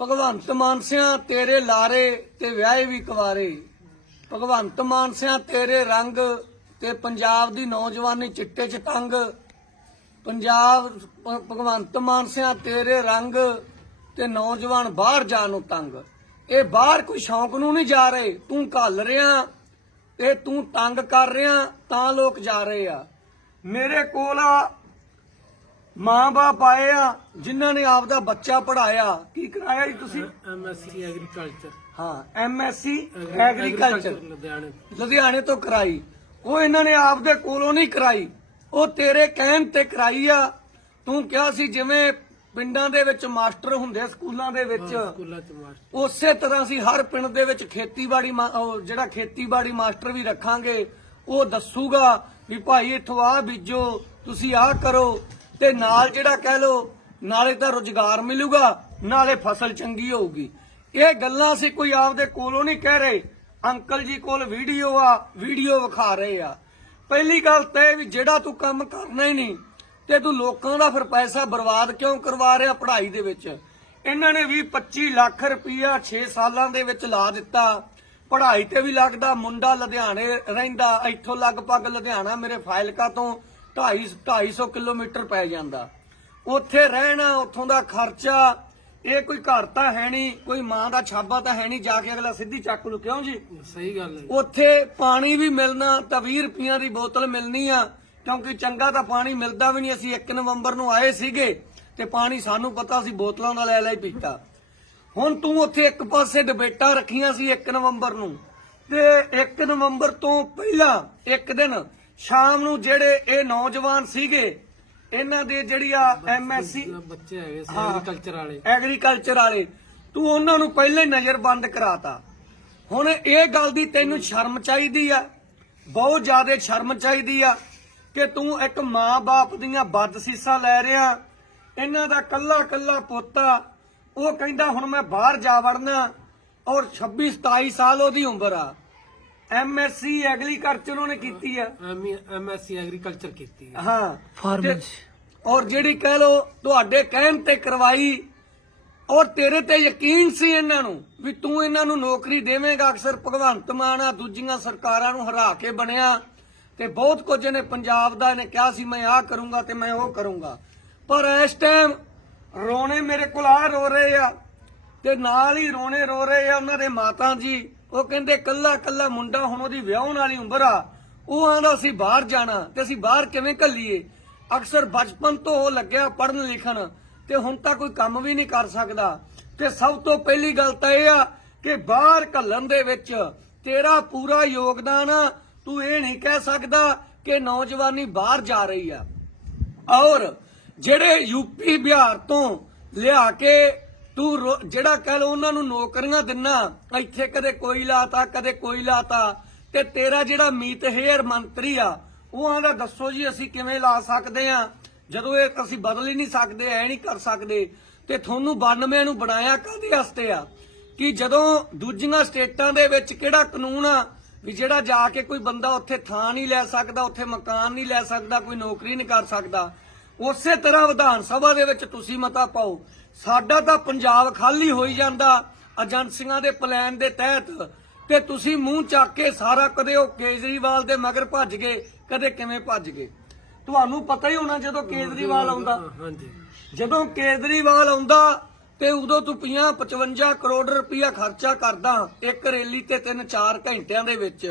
ਭਗਵੰਤ ਮਾਨਸਿਆਂ ਤੇਰੇ ਲਾਰੇ ਤੇ ਵਿਆਹੇ ਵੀ ਕੁਵਾਰੇ। ਭਗਵੰਤ ਮਾਨਸਿਆਂ ਤੇਰੇ ਰੰਗ ਤੇ ਪੰਜਾਬ ਦੀ ਨੌਜਵਾਨੀ ਚਿੱਟੇ ਚ ਤੰਗ। ਪੰਜਾਬ ਭਗਵੰਤ ਮਾਨਸਿਆਂ ਤੇਰੇ ਰੰਗ ਤੇ ਨੌਜਵਾਨ ਬਾਹਰ ਜਾਣ ਨੂੰ ਤੰਗ। ਇਹ ਬਾਹਰ ਕੋਈ ਸ਼ੌਂਕ ਨੂੰ ਨਹੀਂ ਜਾ ਰਹੇ। ਤੂੰ ਘੱਲ ਰਿਆ ਤੇ ਤੂੰ ਤੰਗ ਕਰ ਰਿਆ ਤਾਂ ਲੋਕ ਜਾ ਰਹੇ ਆ। ਮੇਰੇ ਕੋਲ ਆ ਮਾਂ-ਬਾਪ ਆਏ ਆ ਜਿਨ੍ਹਾਂ ਨੇ ਆਪਦਾ ਬੱਚਾ ਪੜਾਇਆ ਕੀ ਕਰਾਇਆ ਜੀ ਤੁਸੀਂ? MSc agriculture. ਹਾਂ ਐਮਐਸਸੀ ਐਗਰੀਕਲਚਰ। ਲੁਧਿਆਣੇ ਲੁਧਿਆਣੇ ਤੋਂ ਕਰਾਈ। ਉਹ ਇਹਨਾਂ ਨੇ ਆਪਦੇ ਕੋਲੋਂ ਨਹੀਂ ਕਰਾਈ। ਉਹ ਤੇਰੇ ਕਹਿਣ ਤੇ ਕਰਾਈ ਆ। ਤੂੰ ਕਿਹਾ ਸੀ ਜਿਵੇਂ ਪਿੰਡਾਂ ਦੇ ਵਿੱਚ ਮਾਸਟਰ ਹੁੰਦੇ ਸਕੂਲਾਂ ਦੇ ਵਿੱਚ। ਸਕੂਲਾਂ ਚ ਮਾਸਟਰ। ਉਸੇ ਤਰ੍ਹਾਂ ਅਸੀਂ ਹਰ ਪਿੰਡ ਦੇ ਵਿੱਚ ਖੇਤੀਬਾੜੀ ਜਿਹੜਾ ਖੇਤੀਬਾੜੀ ਮਾਸਟਰ ਵੀ ਰੱਖਾਂਗੇ ਉਹ ਦੱਸੂਗਾ ਵੀ ਭਾਈ ਇੱਥੋਂ ਆਹ ਬੀਜੋ ਤੁਸੀਂ ਆਹ ਕਰੋ। ਤੇ ਨਾਲ ਜਿਹੜਾ ਕਹਿ ਲੋ ਨਾਲੇ ਤਾਂ ਰੁਜ਼ਗਾਰ ਮਿਲੂਗਾ, ਨਾਲੇ ਫਸਲ ਚੰਗੀ ਹੋਊਗੀ। ਇਹ ਗੱਲਾਂ ਅਸੀਂ ਕੋਈ ਆਪਦੇ ਕੋਲੋਂ ਨਹੀਂ ਕਹਿ ਰਹੇ। ਅੰਕਲ ਜੀ ਕੋਲ ਵੀਡੀਓ ਆ, ਵੀਡੀਓ ਵਿਖਾ ਰਹੇ ਆ। ਪਹਿਲੀ ਗੱਲ ਤਾਂ ਵੀ ਜਿਹੜਾ ਤੂੰ ਕੰਮ ਕਰਨਾ ਹੀ ਨਹੀਂ, ਤੇ ਤੂੰ ਲੋਕਾਂ ਦਾ ਫਿਰ ਪੈਸਾ ਬਰਬਾਦ ਕਿਉਂ ਕਰਵਾ ਰਿਹਾ ਪੜ੍ਹਾਈ ਦੇ ਵਿੱਚ? ਇਹਨਾਂ ਨੇ ਵੀ 25 ਲੱਖ ਰੁਪਇਆ 6 ਸਾਲਾਂ ਦੇ ਵਿੱਚ ਲਾ ਦਿੱਤਾ। ਪੜ੍ਹਾਈ ਤੇ ਵੀ ਲੱਗਦਾ, ਮੁੰਡਾ ਲੁਧਿਆਣੇ ਰਹਿੰਦਾ, ਇੱਥੋਂ ਲਗਭਗ ਲੁਧਿਆਣਾ ਮੇਰੇ ਫਾਇਲਕਾ ਤੋਂ 2.5 250 ਕਿਲੋਮੀਟਰ ਪੈ ਜਾਂਦਾ। ਉੱਥੇ ਰਹਿਣਾ ਉੱਥੋਂ ਦਾ ਖਰਚਾ ਇਹ ਕੋਈ ਘਰ ਤਾਂ ਹੈ ਨਹੀਂ ਕੋਈ ਮਾਂ ਦਾ ਛਾਬਾ ਤਾਂ ਹੈ ਨਹੀਂ ਜਾ ਕੇ ਅਗਲਾ ਸਿੱਧੀ ਚੱਕ ਲੂ ਕਿਉਂ ਜੀ? ਸਹੀ ਗੱਲ ਹੈ ਉੱਥੇ ਪਾਣੀ ਵੀ ਮਿਲਣਾ ਤਾਂ 20 ਰੁਪਈਆਂ ਦੀ ਬੋਤਲ ਮਿਲਣੀ ਆ ਕਿਉਂਕਿ ਚੰਗਾ ਤਾਂ ਪਾਣੀ ਮਿਲਦਾ ਵੀ ਨਹੀਂ ਅਸੀਂ 1 ਨਵੰਬਰ ਨੂੰ ਆਏ ਸੀਗੇ ਤੇ ਪਾਣੀ ਸਾਨੂੰ ਪਤਾ ਸੀ ਬੋਤਲਾਂ ਦਾ ਲੈ ਲੈ ਪੀਤਾ। ਹੁਣ ਤੂੰ ਉੱਥੇ ਇੱਕ ਪਾਸੇ ਡਿਬੇਟਾਂ ਰੱਖੀਆਂ ਸੀ 1 ਨਵੰਬਰ ਨੂੰ ਤੇ 1 ਨਵੰਬਰ ਤੋਂ ਪਹਿਲਾਂ ਇੱਕ ਦਿਨ ਸ਼ਾਮ ਨੂੰ ਜਿਹੜੇ ਇਹ ਨੌਜਵਾਨ ਸੀਗੇ ਇਹਨਾਂ ਦੇ ਜਿਹੜੀ ਆ ਐਮਐਸਸੀ ਬੱਚੇ ਹੈਗੇ ਸੀ। ਐਗਰੀਕਲਚਰ ਵਾਲੇ। ਐਗਰੀਕਲਚਰ ਵਾਲੇ। ਤੂੰ ਉਹਨਾਂ ਨੂੰ ਪਹਿਲਾਂ ਹੀ ਨਜ਼ਰਬੰਦ ਕਰਾਤਾ। ਹੁਣ ਇਹ ਗੱਲ ਦੀ ਤੈਨੂੰ ਸ਼ਰਮ ਚਾਹੀਦੀ ਆ ਬਹੁਤ ਜ਼ਿਆਦਾ ਸ਼ਰਮ ਚਾਹੀਦੀ ਆ ਕਿ ਤੂੰ ਇੱਕ ਮਾਂ-ਬਾਪ ਦੀਆਂ ਬਦਸੀਸਾਂ ਲੈ ਰਿਆ ਇਹਨਾਂ ਦਾ ਕੱਲਾ ਕੱਲਾ ਪੋਤਾ ਉਹ ਕਹਿੰਦਾ ਹੁਣ ਮੈਂ ਬਾਹਰ ਜਾ ਵੜਨਾ ਔਰ 26 27 ਸਾਲ ਉਹਦੀ ਉਮਰ ਆ। ਐਮਐਸਸੀ ਐਗਰੀਕਲਚਰ ਉਹਨੇ ਕੀਤੀ ਆ। ਐਮਐਸਸੀ ਐਗਰੀਕਲਚਰ ਕੀਤੀ ਹੈ। ਹਾਂ ਫਾਰਮਰ ਔਰ ਜਿਹੜੀ ਕਹਿ ਲੋ ਤੁਹਾਡੇ ਕਹਿਣ ਤੇ ਕਰਵਾਈ ਔਰ ਤੇਰੇ ਤੇ ਯਕੀਨ ਸੀ ਇਹਨਾਂ ਨੂੰ ਵੀ ਤੂੰ ਇਹਨਾਂ ਨੂੰ ਨੌਕਰੀ ਦੇਵੇਂਗਾ ਅਕਸਰ ਭਗਵੰਤ ਮਾਨ ਆ ਦੂਜੀਆਂ ਸਰਕਾਰਾਂ ਨੂੰ ਹਰਾ ਕੇ ਬਣਿਆ। ਤੇ ਬਹੁਤ ਕੁਝ ਇਹਨੇ ਪੰਜਾਬ ਦਾ ਇਹਨੇ ਕਿਹਾ ਸੀ ਮੈਂ ਆਹ ਕਰੂੰਗਾ ਤੇ ਮੈਂ ਉਹ ਕਰੂੰਗਾ। ਪਰ ਇਸ ਟਾਈਮ ਰੋਣੇ ਮੇਰੇ ਕੋਲ ਆ ਰੋ ਰਹੇ ਆ। ਤੇ ਨਾਲ ਹੀ ਰੋਣੇ ਰੋ ਰਹੇ ਆ ਉਹਨਾਂ ਦੇ ਮਾਤਾ ਜੀ। ਉਹ ਕਹਿੰਦੇ ਕੱਲਾ ਕੱਲਾ ਮੁੰਡਾ ਹੁਣ ਉਹਦੀ ਵਿਆਹਣ ਵਾਲੀ ਉਮਰ ਆ। ਉਹ ਆਂਦਾ ਅਸੀਂ ਬਾਹਰ ਜਾਣਾ ਤੇ ਅਸੀਂ ਬਾਹਰ ਕਿਵੇਂ ਘੱਲੀਏ? ਅਕਸਰ ਬਚਪਨ ਤੋਂ ਉਹ ਲੱਗਿਆ ਪੜਨ ਲਿਖਣ ਤੇ ਹੁਣ ਤਾਂ ਕੋਈ ਕੰਮ ਵੀ ਨਹੀਂ ਕਰ ਸਕਦਾ। ਤੇ ਸਭ ਤੋਂ ਪਹਿਲੀ ਗੱਲ ਤਾਂ ਇਹ ਆ ਕਿ ਬਾਹਰ ਘੱਲਣ ਦੇ ਵਿੱਚ ਤੇਰਾ ਪੂਰਾ ਯੋਗਦਾਨ ਆ। ਤੂੰ ਇਹ ਨਹੀਂ ਕਹਿ ਸਕਦਾ ਕਿ ਨੌਜਵਾਨੀ ਬਾਹਰ ਜਾ ਰਹੀ ਆ। ਔਰ ਜਿਹੜੇ ਯੂਪੀ ਬਿਹਾਰ ਤੋਂ ਲਿਆ ਕੇ ਤੂੰ ਰੋ- ਜਿਹੜਾ ਕਹਿ ਲੋ ਉਹਨਾਂ ਨੂੰ ਨੌਕਰੀਆਂ ਦਿੰਨਾ, ਇੱਥੇ ਕਦੇ ਕੋਈ ਲਾਤਾ, ਕਦੇ ਕੋਈ ਲਾਤਾ, ਤੇ ਤੇਰਾ ਜਿਹੜਾ ਮੀਤ ਹੇਅਰ ਮੰਤਰੀ ਆ, ਉਹ ਆਂਦਾ ਦੱਸੋ ਜੀ, ਅਸੀਂ ਕਿਵੇਂ ਲਾ ਸਕਦੇ ਆ? ਜਦੋਂ ਇਹ ਅਸੀਂ ਬਦਲ ਹੀ ਨਹੀਂ ਸਕਦੇ, ਐ ਨਹੀਂ ਕਰ ਸਕਦੇ, ਤੇ ਤੁਹਾਨੂੰ 92 ਨੂੰ ਬਣਾਇਆ ਕਾਹਦੇ ਵਾਸਤੇ ਆ? ਕਿ ਜਦੋਂ ਦੂਜੀਆਂ ਸਟੇਟਾਂ ਦੇ ਵਿੱਚ ਕਿਹੜਾ ਕਾਨੂੰਨ ਆ, ਵੀ ਜਿਹੜਾ ਜਾ ਕੇ ਕੋਈ ਬੰਦਾ ਉੱਥੇ ਥਾਂ ਨਹੀਂ ਲੈ ਸਕਦਾ, ਉੱਥੇ ਮਕਾਨ ਨਹੀਂ ਲੈ ਸਕਦਾ, ਕੋਈ ਨੌਕਰੀ ਨਹੀਂ ਕਰ ਸਕਦਾ ਉਸੇ ਤਰ੍ਹਾਂ ਵਿਧਾਨ ਸਭਾ ਦੇ ਵਿੱਚ ਤੁਸੀਂ ਮਤਾ ਪਾਓ। ਸਾਡਾ ਤਾਂ ਪੰਜਾਬ ਖਾਲੀ ਹੋਈ ਜਾਂਦਾ ਏਜੰਸੀਆਂ ਦੇ ਪਲਾਨ ਦੇ ਤਹਿਤ ਤੇ ਤੁਸੀਂ ਮੂੰਹ ਚੱਕ ਕੇ ਸਾਰਾ ਕਦੇ ਉਹ ਕੇਜਰੀਵਾਲ ਦੇ ਮਗਰ ਭੱਜ ਗਏ ਕਦੇ ਕਿਵੇਂ ਭੱਜ ਗਏ। ਤੁਹਾਨੂੰ ਪਤਾ ਹੀ ਹੋਣਾ ਜਦੋਂ ਕੇਜਰੀਵਾਲ ਆਉਂਦਾ। ਹਾਂਜੀ। ਜਦੋਂ ਕੇਜਰੀਵਾਲ ਆਉਂਦਾ ਤੇ ਉਦੋਂ ਤੂੰ 50 55 ਕਰੋੜ ਰੁਪਇਆ ਖਰਚਾ ਕਰਦਾ ਇੱਕ ਰੈਲੀ ਤੇ 3-4 ਘੰਟਿਆਂ ਦੇ ਵਿੱਚ।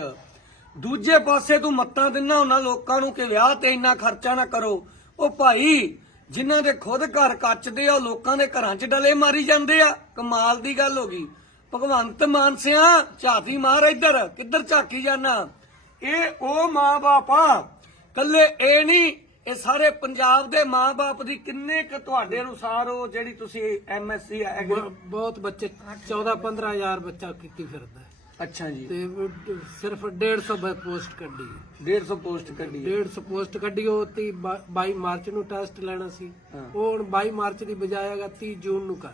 ਦੂਜੇ ਪਾਸੇ ਤੂੰ ਮੱਤਾਂ ਦਿੰਨਾ ਉਹਨਾਂ ਲੋਕਾਂ ਨੂੰ ਕਿ ਵਿਆਹ ਤੇ ਇੰਨਾ ਖਰਚਾ ਨਾ ਕਰੋ। ਉਹ ਭਾਈ, ਜਿਨ੍ਹਾਂ ਦੇ ਖੁਦ ਘਰ ਕੱਚਦੇ ਆ ਲੋਕਾਂ ਦੇ ਘਰਾਂ 'ਚ ਡਲੇ ਮਾਰੀ ਜਾਂਦੇ ਆ। ਕਮਾਲ ਦੀ ਗੱਲ ਹੋ ਗਈ। ਭਗਵੰਤ ਮਾਨ ਸਿਆ, ਝਾਤੀ ਮਾਰ ਇੱਧਰ, ਕਿੱਧਰ ਝਾਕੀ ਜਾਣਾ ਇਹ ਉਹ ਮਾਂ-ਬਾਪ ਆ। ਕੱਲੇ ਇਹ ਨਹੀਂ, ਇਹ ਸਾਰੇ ਪੰਜਾਬ ਦੇ ਮਾਂ-ਬਾਪ ਦੀ ਕਿੰਨੇ ਕੁ ਤੁਹਾਡੇ ਅਨੁਸਾਰ ਉਹ ਜਿਹੜੀ ਤੁਸੀਂ ਐਮਐਸਸੀ ਬ- ਬਹੁਤ ਬੱਚੇ 14 15000 ਬੱਚਾ ਕੀਤੀ ਫਿਰਦਾ। ਅੱਛਾ ਜੀ। ਤੇ ਉਹ ਸਿਰਫ 150 ਪੋਸਟ ਕੱਢੀ। 150 ਪੋਸਟ ਕੱਢੀ ਹੈ। 150 ਪੋਸਟ ਕੱਢੀ ਉਹ ਤੀ 22 ਮਾਰਚ ਨੂੰ ਟੈਸਟ ਲੈਣਾ ਸੀ। ਹਾਂ। ਉਹ ਹੁਣ 22 ਮਾਰਚ ਦੀ ਬਜਾਏ ਹੈਗਾ 30 ਜੂਨ ਨੂੰ ਕਰ।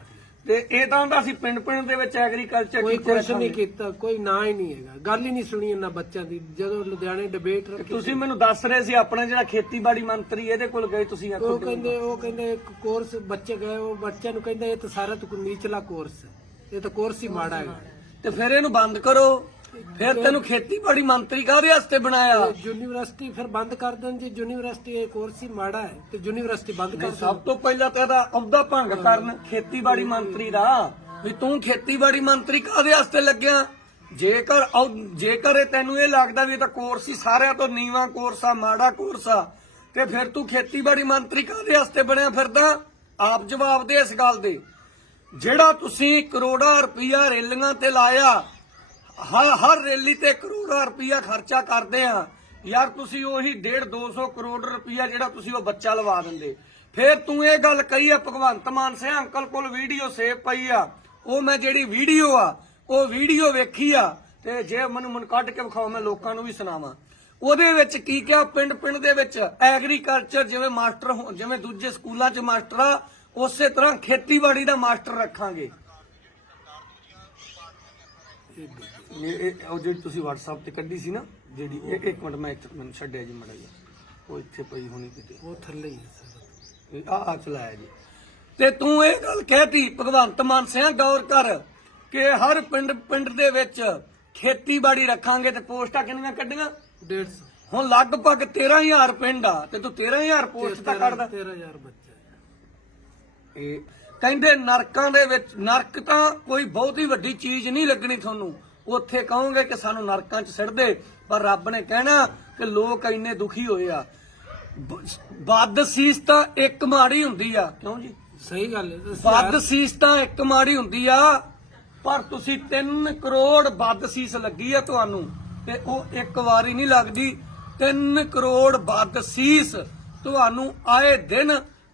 ਤੇ ਇਹ ਤਾਂ ਹੁੰਦਾ ਸੀ ਪਿੰਡ ਪਿੰਡ ਦੇ ਵਿੱਚ ਐਗਰੀਕਲਚਰ ਕੋਈ ਕੁਛ ਨਹੀਂ ਕੀਤਾ ਕੋਈ ਨਾ ਹੀ ਨਹੀਂ ਹੈਗਾ। ਗੱਲ ਹੀ ਨਹੀਂ ਸੁਣੀ ਇਹਨਾਂ ਬੱਚਿਆਂ ਦੀ ਜਦੋਂ ਲੁਧਿਆਣੇ ਡਿਬੇਟ ਰੱਖੀ ਤੁਸੀਂ ਮੈਨੂੰ ਦੱਸ ਰਹੇ ਸੀ ਆਪਣਾ ਜਿਹੜਾ ਖੇਤੀਬਾੜੀ ਮੰਤਰੀ ਇਹਦੇ ਕੋਲ ਗਏ ਤੁਸੀਂ ਆਖੋ ਉਹ ਕਹਿੰਦੇ ਉਹ ਕਹਿੰਦੇ ਇੱਕ ਕੋਰਸ ਬੱਚੇ ਗਏ ਉਹ ਬੱਚਿਆਂ ਨੂੰ ਕਹਿੰਦੇ ਇਹ ਤਾਂ ਸਾਰਾ ਤੋਂ ਨੀਚਲਾ ਕੋਰਸ ਹੈ। ਇਹ ਤਾਂ ਕੋਰਸ ਹੀ ਮਾੜਾ ਹੈਗਾ। ਤੇ ਫਿਰ ਇਹਨੂੰ ਬੰਦ ਕਰੋ। ਫਿਰ ਤੈਨੂੰ ਖੇਤੀਬਾੜੀ ਮੰਤਰੀ ਕਾਹਦੇ ਵਾਸਤੇ ਬਣਾਇਆ? ਯੂਨੀਵਰਸਿਟੀ ਫਿਰ ਬੰਦ ਕਰ ਦੇਣ ਜੀ ਯੂਨੀਵਰਸਿਟੀ ਇਹ ਕੋਰਸ ਹੀ ਮਾੜਾ ਹੈ ਤੇ ਯੂਨੀਵਰਸਿਟੀ ਬੰਦ ਕਰ ਸਭ ਤੋਂ ਪਹਿਲਾਂ ਤਾਂ ਇਹਦਾ ਅਹੁਦਾ ਭੰਗ ਕਰਨ ਖੇਤੀਬਾੜੀ ਮੰਤਰੀ ਦਾ। ਵੀ ਤੂੰ ਖੇਤੀਬਾੜੀ ਮੰਤਰੀ ਕਾਹਦੇ ਵਾਸਤੇ ਲੱਗਿਆ? ਜੇਕਰ ਅਹੁ- ਜੇਕਰ ਇਹ ਤੈਨੂੰ ਇਹ ਲੱਗਦਾ ਵੀ ਇਹ ਤਾਂ ਕੋਰਸ ਹੀ ਸਾਰਿਆਂ ਤੋਂ ਨੀਵਾਂ ਕੋਰਸ ਆ ਮਾੜਾ ਕੋਰਸ ਆ ਤੇ ਫਿਰ ਤੂੰ ਖੇਤੀਬਾੜੀ ਮੰਤਰੀ ਕਾਹਦੇ ਵਾਸਤੇ ਬਣਿਆ ਫਿਰਦਾ? ਆਪ ਜਵਾਬ ਦੇ ਇਸ ਗੱਲ ਦੇ। ਜਿਹੜਾ ਤੁਸੀਂ ਕਰੋੜਾਂ ਰੁਪਈਆ ਰੇਲੀਆਂ ਤੇ ਲਾਇਆ ਹਰ ਹਰ ਰੈਲੀ ਤੇ ਕਰੋੜਾਂ ਰੁਪਈਆ ਖਰਚਾ ਕਰਦੇ ਆ। ਯਾਰ ਤੁਸੀਂ ਉਹੀ 1.5 200 ਕਰੋੜ ਰੁਪਈਆ ਜਿਹੜਾ ਤੁਸੀਂ ਉਹ ਬੱਚਾ ਲਵਾ ਦਿੰਦੇ। ਫੇਰ ਤੂੰ ਇਹ ਗੱਲ ਕਹੀ ਆ, ਭਗਵੰਤ ਮਾਨ ਸਿੰਘ ਅੰਕਲ ਕੋਲ ਵੀਡੀਓ ਸੇਵ ਪਈ ਆ। ਉਹ ਮੈਂ ਜਿਹੜੀ ਵੀਡੀਓ ਆ, ਉਹ ਵੀਡੀਓ ਵੇਖੀ ਆ, ਤੇ ਜੇ ਮੈਨੂੰ ਮਨ ਕੱਢ ਕੇ ਵਿਖਾਓ, ਮੈਂ ਲੋਕਾਂ ਨੂੰ ਵੀ ਸੁਣਾਵਾਂ। ਉਹਦੇ ਵਿੱਚ ਕੀ ਕਿਹਾ? ਪਿੰਡ ਪਿੰਡ ਦੇ ਵਿੱਚ ਐਗਰੀਕਲਚਰ ਜਿਵੇਂ ਮਾਸਟਰ ਜਿਵੇਂ ਦੂਜੇ ਸਕੂਲਾਂ 'ਚ ਮਾਸਟਰ ਆ ਉਸੇ ਤਰ੍ਹਾਂ ਖੇਤੀਬਾੜੀ ਦਾ ਮਾਸਟਰ ਰੱਖਾਂਗੇ। ਇਹ ਇਹ ਉਹ ਜਿਹੜੀ ਤੁਸੀਂ WhatsApp ਤੇ ਕੱਢੀ ਸੀ ਨਾ ਜਿਹੜੀ ਇੱਕ ਇੱਕ ਮਿੰਟ ਮੈਂ ਇੱਥੇ ਮੈਨੂੰ ਛੱਡਿਆ ਜੀ ਮੜਾ ਉਹ ਇੱਥੇ ਪਈ ਹੋਣੀ ਕਿਤੇ। ਉਹ ਥੱਲੇ ਹੀ ਇਹ ਆ ਆ ਚਲਾਇਆ ਜੀ। ਤੇ ਤੂੰ ਇਹ ਗੱਲ ਕਹਿਤੀ ਭਗਵੰਤ ਮਾਨ ਸਿੰਘ ਗੌਰ ਕਰ ਕਿ ਹਰ ਪਿੰਡ ਪਿੰਡ ਦੇ ਵਿੱਚ ਖੇਤੀਬਾੜੀ ਰੱਖਾਂਗੇ ਤੇ ਪੋਸਟਾਂ ਕਿੰਨੀਆਂ ਕੱਢੀਆਂ? 150 ਹੁਣ ਲਗਭਗ 13000 ਪਿੰਡ ਆ ਤੇ ਤੂੰ 13000 ਪੋਸਟ ਤਾਂ ਕੱਢਦਾ। 13000 ਬੱਚਾ। ਇਹ ਕਹਿੰਦੇ ਨਰਕਾਂ ਦੇ ਵਿੱਚ ਨਰਕ ਤਾਂ ਕੋਈ ਬਹੁਤੀ ਵੱਡੀ ਚੀਜ਼ ਨਹੀਂ ਲੱਗਣੀ ਤੁਹਾਨੂੰ। ਉੱਥੇ ਕਹੋਗੇ ਕਿ ਸਾਨੂੰ ਨਰਕਾਂ 'ਚ ਸਿੱਟ ਦੇ ਪਰ ਰੱਬ ਨੇ ਕਹਿਣਾ ਕਿ ਲੋਕ ਇੰਨੇ ਦੁਖੀ ਹੋਏ ਆ। ਵੱਧ ਸੀਸ ਤਾਂ ਇੱਕ ਮਾੜੀ ਹੁੰਦੀ ਆ। ਕਿਉਂ ਜੀ? ਸਹੀ ਗੱਲ ਹੈ ਵੱਧ ਸੀਸ ਤਾਂ ਇੱਕ ਮਾੜੀ ਹੁੰਦੀ ਆ ਪਰ ਤੁਸੀਂ 3 ਕਰੋੜ ਵੱਧ ਸੀਸ ਲੱਗੀ ਆ ਤੁਹਾਨੂੰ ਤੇ ਉਹ ਇੱਕ ਵਾਰੀ ਨਹੀਂ ਲੱਗਦੀ। 3 ਕਰੋੜ ਵੱਧ ਸੀਸ ਤੁਹਾਨੂੰ ਆਏ ਦਿਨ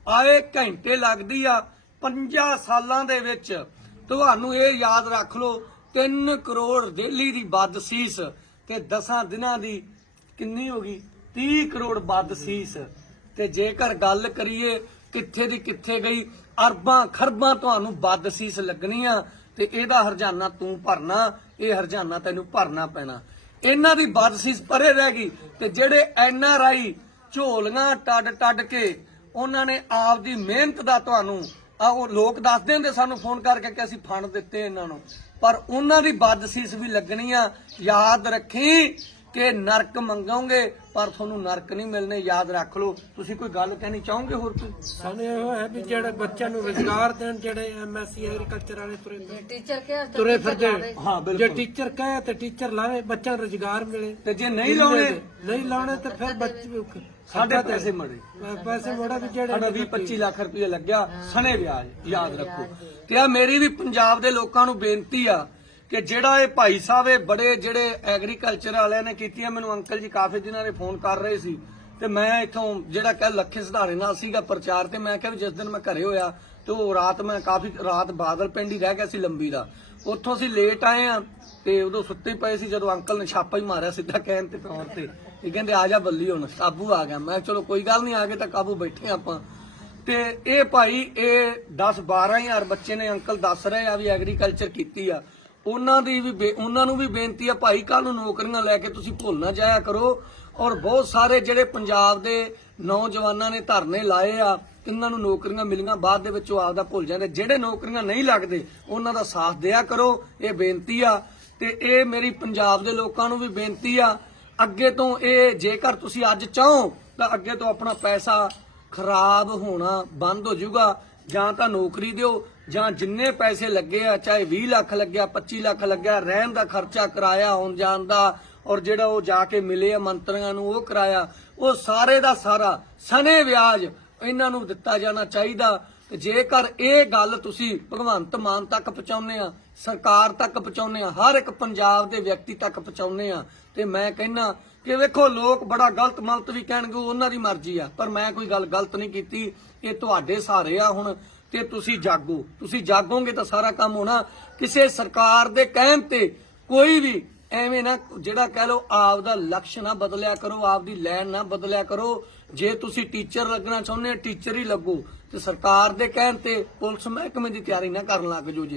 ਆਏ ਘੰਟੇ ਲੱਗਦੀ ਆ 50 ਸਾਲਾਂ ਦੇ ਵਿੱਚ। ਤੁਹਾਨੂੰ ਇਹ ਯਾਦ ਰੱਖ ਲਓ 3 ਕਰੋੜ ਡੇਲੀ ਦੀ ਬਦਸ਼ੀਸ ਤੇ 10 ਦਿਨਾਂ ਦੀ ਕਿੰਨੀ ਹੋ ਗਈ? 30 ਕਰੋੜ ਵੱਧ ਤੇ ਜੇਕਰ ਗੱਲ ਕਰੀਏ ਕਿੱਥੇ ਦੀ ਕਿੱਥੇ ਗਈ, ਅਰਬਾਂ ਖਰਬਾਂ ਤੁਹਾਨੂੰ ਬਦਸ਼ੀਸ ਸੀਸ ਲੱਗਣੀਆਂ ਤੇ ਇਹਦਾ ਹਰਜਾਨਾ ਤੂੰ ਭਰਨਾ, ਇਹ ਹਰਜਾਨਾ ਤੈਨੂੰ ਭਰਨਾ ਪੈਣਾ। ਇਹਨਾਂ ਦੀ ਬਦਸ਼ੀਸ ਸੀਸ ਪਰੇ ਰਹਿ ਗਈ ਤੇ ਜਿਹੜੇ ਐਨ ਆਰ ਆਈ ਝੋਲੀਆਂ ਟੱਡ ਟੱਡ ਕੇ ਉਹਨਾਂ ਨੇ ਆਪ ਦੀ ਮਿਹਨਤ ਦਾ ਤੁਹਾਨੂੰ ਆ ਉਹ ਲੋਕ ਦੱਸਦੇ ਹੁੰਦੇ ਸਾਨੂੰ ਫੋਨ ਕਰਕੇ ਕਿ ਅਸੀਂ ਫੰਡ ਦਿੱਤੇ ਇਹਨਾਂ ਨੂੰ। ਪਰ ਉਹਨਾਂ ਦੀ ਬਦਸ਼ੀਸ ਵੀ ਲੱਗਣੀ ਆ। ਯਾਦ ਰੱਖੀ ਕਿ ਨਰਕ ਮੰਗੋਗੇ ਪਰ ਤੁਹਾਨੂੰ ਨਰਕ ਨਹੀਂ ਮਿਲਨੇ ਯਾਦ ਰੱਖ ਲਓ। ਤੁਸੀਂ ਕੋਈ ਗੱਲ ਕਹਿਣੀ ਚਾਹੋਗੇ ਹੋਰ ਕੋਈ? ਸਾਨੂੰ ਇਹੋ ਹੈ ਵੀ ਜਿਹੜੇ ਬੱਚਿਆਂ ਨੂੰ ਰੋਜ਼ਗਾਰ ਦੇਣ ਜਿਹੜੇ ਐਮਐਸਸੀ ਐਗਰੀਕਲਚਰ ਵਾਲੇ ਤੁਰੇ ਟੀਚਰ ਕਿਹਾ ਤਾਂ ਤੁਰੇ ਟੀਚਰ ਫਿਰਦੇ। ਲਾਵੇ। ਹਾਂ ਜੇ ਬਿਲਕੁਲ। ਟੀਚਰ ਕਹੇ ਤੇ ਟੀਚਰ ਲਾਵੇ ਬੱਚਿਆਂ ਨੂੰ ਰੋਜ਼ਗਾਰ ਮਿਲੇ। ਤੇ ਜੇ ਨਹੀਂ ਲਾਉਣੇ? ਨਹੀਂ ਲਾਉਣੇ ਤੇ ਫਿਰ ਬੱਚੇ ਸਾਡੇ ਪੈਸੇ ਮੜੇ। ਪੈਸੇ ਮੋੜਾ ਵੀ ਜਿਹੜੇ ਸਾਡਾ 20 25 ਲੱਖ ਰੁਪਏ ਲੱਗਿਆ ਸਣੇ ਵਿਆਜ ਯਾਦ ਰੱਖੋ। ਤੇ ਆ ਮੇਰੀ ਵੀ ਪੰਜਾਬ ਦੇ ਲੋਕਾਂ ਨੂੰ ਬੇਨਤੀ ਆ ਕਿ ਜਿਹੜਾ ਇਹ ਭਾਈ ਸਾਹਿਬ, ਇਹ ਬੜੇ ਜਿਹੜੇ ਐਗਰੀਕਲਚਰ ਵਾਲਿਆਂ ਨੇ ਕੀਤੀਆਂ, ਮੈਨੂੰ ਅੰਕਲ ਜੀ ਕਾਫੀ ਦਿਨਾਂ ਦੇ ਫੋਨ ਕਰ ਰਹੇ ਸੀ। ਤੇ ਮੈਂ ਇਥੋਂ ਜਿਹੜਾ ਕਹਿ ਲੱਖੇ ਸੁਧਾਰੇ ਨਾਲ ਸੀਗਾ ਪ੍ਰਚਾਰ ਤੇ ਮੈਂ ਕਿਹਾ ਵੀ ਜਿਸ ਦਿਨ ਮੈਂ ਘਰੇ ਹੋਇਆ, ਤੇ ਉਹ ਰਾਤ ਮੈਂ ਕਾਫੀ ਰਾਤ ਬਾਦਲ ਪਿੰਡ ਹੀ ਰਹਿ ਗਿਆ ਸੀ ਲੰਬੀ ਦਾ। ਉੱਥੋਂ ਅਸੀਂ ਲੇਟ ਆਏ ਆ ਤੇ ਉਦੋਂ ਸੁੱਤੇ ਪਏ ਸੀ ਜਦੋਂ ਅੰਕਲ ਨੇ ਛਾਪਾ ਹੀ ਮਾਰਿਆ ਸਿੱਧਾ ਕਹਿਣ ਤੇ ਤੌਰ ਤੇ। ਇਹ ਕਹਿੰਦੇ, ਆ ਜਾ ਬੱਲੀ ਹੁਣ, ਕਾਬੂ ਆ ਗਿਆ। ਮੈਂ ਚਲੋ ਕੋਈ ਗੱਲ ਨਹੀਂ ਆ ਗਏ ਤਾਂ ਕਾਬੂ ਬੈਠੇ ਆਪਾਂ। ਤੇ ਇਹ ਭਾਈ, ਇਹ 10 12000 ਬੱਚੇ ਨੇ, ਅੰਕਲ ਦੱਸ ਰਹੇ ਆ ਵੀ ਐਗਰੀਕਲਚਰ ਕੀਤੀ ਆ। ਉਹਨਾਂ ਦੀ ਵੀ ਬੇ- ਉਹਨਾਂ ਨੂੰ ਵੀ ਬੇਨਤੀ ਆ, ਭਾਈ ਕੱਲ ਨੂੰ ਨੌਕਰੀਆਂ ਲੈ ਕੇ ਤੁਸੀਂ ਭੁੱਲ ਨਾ ਜਾਇਆ ਕਰੋ। ਔਰ ਬਹੁਤ ਸਾਰੇ ਜਿਹੜੇ ਪੰਜਾਬ ਦੇ ਨੌਜਵਾਨਾਂ ਨੇ ਧਰਨੇ ਲਾਏ ਆ ਇਹਨਾਂ ਨੂੰ ਨੌਕਰੀਆਂ ਮਿਲੀਆਂ, ਬਾਅਦ ਦੇ ਵਿੱਚ ਉਹ ਆਪਦਾ ਭੁੱਲ ਜਾਂਦੇ। ਜਿਹੜੇ ਨੌਕਰੀਆਂ ਨਹੀਂ ਲੱਗਦੇ, ਉਹਨਾਂ ਦਾ ਸਾਥ ਦਿਆ ਕਰੋ, ਇਹ ਬੇਨਤੀ ਆ। ਤੇ ਇਹ ਮੇਰੀ ਪੰਜਾਬ ਦੇ ਲੋਕਾਂ ਨੂੰ ਵੀ ਬੇਨਤੀ ਆ, ਅੱਗੇ ਤੋਂ ਇਹ ਜੇਕਰ ਤੁਸੀਂ ਅੱਜ ਚਾਹੋ, ਤਾਂ ਅੱਗੇ ਤੋਂ ਆਪਣਾ ਪੈਸਾ ਖਰਾਬ ਹੋਣਾ ਬੰਦ ਹੋ ਜਾਊਗਾ, ਜਾਂ ਤਾਂ ਨੌਕਰੀ ਦਿਓ। ਜਾਂ ਜਿੰਨੇ ਪੈਸੇ ਲੱਗੇ ਆ, ਚਾਹੇ 20 ਲੱਖ ਲੱਗਿਆ 25 ਲੱਖ ਲੱਗਿਆ, ਰਹਿਣ ਦਾ ਖਰਚਾ ਕਿਰਾਇਆ, ਆਉਣ ਜਾਣ ਦਾ, ਔਰ ਜਿਹੜਾ ਉਹ ਜਾ ਕੇ ਮਿਲੇ ਆ ਮੰਤਰੀਆਂ ਨੂੰ, ਉਹ ਕਿਰਾਇਆ, ਉਹ ਸਾਰੇ ਦਾ ਸਾਰਾ ਸਨੇ ਵਿਆਜ ਇਹਨਾਂ ਨੂੰ ਦਿੱਤਾ ਜਾਣਾ ਚਾਹੀਦਾ। ਤੇ ਜੇਕਰ ਇਹ ਗੱਲ ਤੁਸੀਂ ਭਗਵੰਤ ਮਾਨ ਤੱਕ ਪਹੁੰਚਾਉਂਦੇ ਆ, ਸਰਕਾਰ ਤੱਕ ਪਹੁੰਚਾਉਂਦੇ ਆ, ਹਰ ਇੱਕ ਪੰਜਾਬ ਦੇ ਵਿਅਕਤੀ ਤੱਕ ਪਹੁੰਚਾਉਂਦੇ ਆ, ਤੇ ਮੈਂ ਕਹਿੰਨਾ ਕਿ ਵੇਖੋ, ਲੋਕ ਬੜਾ ਗਲਤ ਮਲਤ ਵੀ ਕਹਿਣਗੇ ਉਹਨਾਂ ਦੀ ਮਰਜ਼ੀ ਆ, ਪਰ ਮੈਂ ਕੋਈ ਗੱਲ ਗਲਤ ਨਹੀਂ ਕੀਤੀ। ਇਹ ਤੁਹਾਡੇ ਸਾਰੇ ਆ ਹੁਣ। ਤੇ ਤੁਸੀਂ ਜਾਗੋ। ਤੁਸੀਂ ਜਾਗੋਗੇ ਤਾਂ ਸਾਰਾ ਕੰਮ ਹੋਣਾ। ਕਿਸੇ ਸਰਕਾਰ ਦੇ ਕਹਿਣ ਤੇ ਕੋਈ ਵੀ ਐਵੇਂ ਨਾ, ਜਿਹੜਾ ਕਹਿ ਲੋ ਆਪ ਦਾ ਲਕਸ਼ ਨਾ ਬਦਲਿਆ ਕਰੋ ਆਪ ਦੀ ਲਾਈਨ ਨਾ ਬਦਲਿਆ ਕਰੋ। ਜੇ ਤੁਸੀਂ ਟੀਚਰ ਲੱਗਣਾ ਚਾਹੁੰਦੇ ਹੋ, ਟੀਚਰ ਹੀ ਲੱਗੋ। ਤੇ ਸਰਕਾਰ ਦੇ ਕਹਿਣ ਤੇ ਪੁਲਿਸ ਮਹਿਕਮੇ ਦੀ ਤਿਆਰੀ ਨਾ ਕਰਨ ਲੱਗ ਜਾਓ ਜੇ।